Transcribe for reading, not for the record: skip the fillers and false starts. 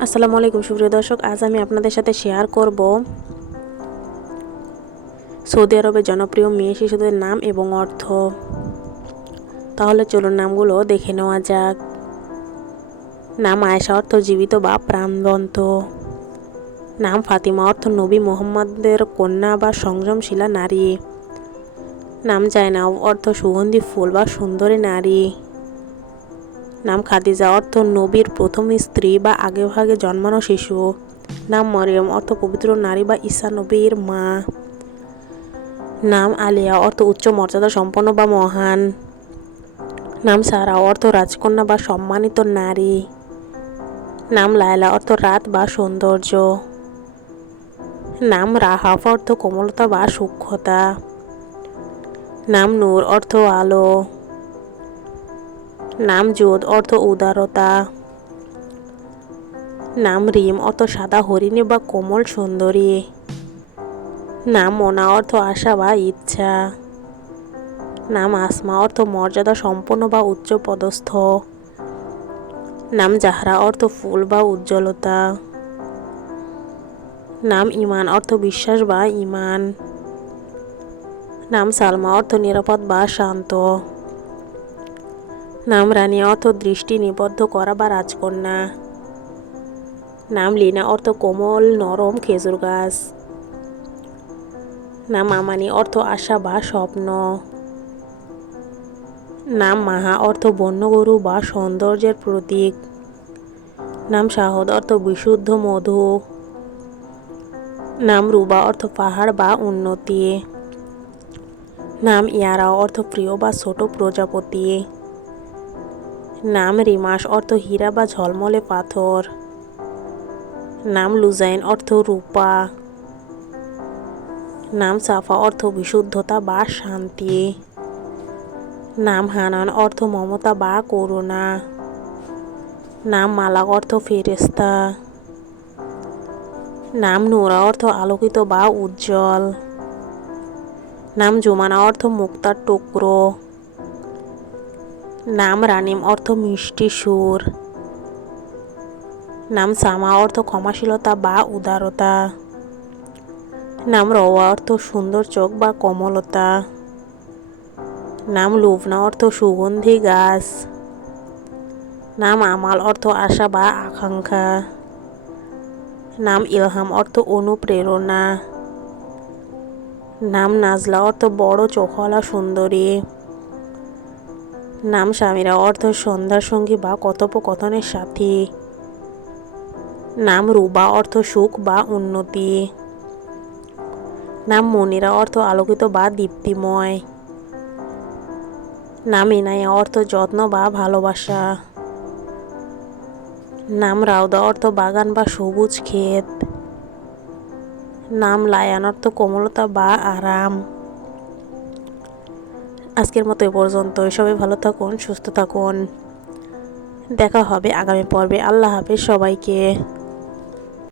আসসালামু আলাইকুম সুপ্রিয় দর্শক, আজ আমি আপনাদের সাথে শেয়ার করব সৌদি আরবের জনপ্রিয় মেয়ে শিশুদের নাম এবং অর্থ। তাহলে চলুন নামগুলো দেখে নেওয়া যাক। নাম আয়েশা, অর্থ জীবিত বা প্রাণবন্ত। নাম ফাতিমা, অর্থ নবী মুহাম্মদের কন্যা বা সংযমশীলা নারী। নাম জাইনাব, অর্থ সুগন্ধি ফুল বা সুন্দরী নারী। নাম খাদিজা, অর্থ নবীর প্রথম স্ত্রী বা আগেভাগে জন্মানো শিশু। নাম মরিয়ম, অর্থ পবিত্র নারী বা ঈসা নবীর মা। নাম আলিয়া, অর্থ উচ্চ মর্যাদা সম্পন্ন বা মহান। নাম সারা, অর্থ রাজকন্যা বা সম্মানিত নারী। নাম লায়লা, অর্থ রাত বা সৌন্দর্য। নাম রাহাফ, অর্থ কোমলতা বা সূক্ষ্মতা। নাম নূর, অর্থ আলো। নাম জোদ, অর্থ উদারতা। নাম রিম, অর্থ সাদা হরিণী বা কোমল সুন্দরী। নাম মোনা, অর্থ আশা বা ইচ্ছা। নাম আসমা, অর্থ মর্যাদা সম্পন্ন বা উচ্চ পদস্থ। নাম জাহরা, অর্থ ফুল বা উজ্জ্বলতা। নাম ইমান, অর্থ বিশ্বাস বা ইমান। নাম সালমা, অর্থ নিরাপদ বা শান্ত। নাম রানী, অর্থ দৃষ্টি নিবদ্ধ করা বা রাজকন্যা। নাম লিনা, অর্থ কোমল নরম খেজুর গাছ। নাম আমানি, অর্থ আশা বা স্বপ্ন। নাম মাহা, অর্থ বন্য গরু বা সৌন্দর্যের প্রতীক। নাম শাহদ, অর্থ বিশুদ্ধ মধু। নাম রুবা, অর্থ পাহাড় বা উন্নতি। নাম ইয়ারা, অর্থ প্রিয় বা ছোট প্রজাপতি। নাম রিমাস, অর্থ হীরা বা ঝলমলে পাথর। নাম লুজাইন, অর্থ রূপা। নাম সাফা, অর্থ বিশুদ্ধতা বা শান্তি। নাম হানান, অর্থ মমতা বা করুণা। নাম মালাক, অর্থ ফেরেশতা। নাম নূরা, অর্থ আলোকিত বা উজ্জ্বল। নাম জুমানা, অর্থ মুক্তার টুকরো। নাম রানিম, অর্থ মিষ্টি সুর। নাম সামা, অর্থ ক্ষমাশীলতা বা উদারতা। নাম রওয়া, অর্থ সুন্দর চোখ বা কমলতা। নাম লুবনা, অর্থ সুগন্ধি গাছ। নাম আমাল, অর্থ আশা বা আকাঙ্ক্ষা। নাম ইলহাম, অর্থ অনুপ্রেরণা। নাম নাজলা, অর্থ বড় চোখওয়ালা সুন্দরী। নাম সামিরা, অর্থ সন্ধ্যার সঙ্গী বা কথোপকথনের সাথী। নাম রুবা, অর্থ সুখ বা উন্নতি। নাম মনিরা, অর্থ আলোকিত বা দীপ্তিময়। নাম ইনায়া, অর্থ যত্ন বা ভালোবাসা। নাম রাউদা, অর্থ বাগান বা সবুজ ক্ষেত। নাম লায়ান, অর্থ কোমলতা বা আরাম। আজকের মতো এ পর্যন্তই। সবাই ভালো থাকুন, সুস্থ থাকুন। দেখা হবে আগামী পর্বে। আল্লাহ হাফেজ সবাইকে।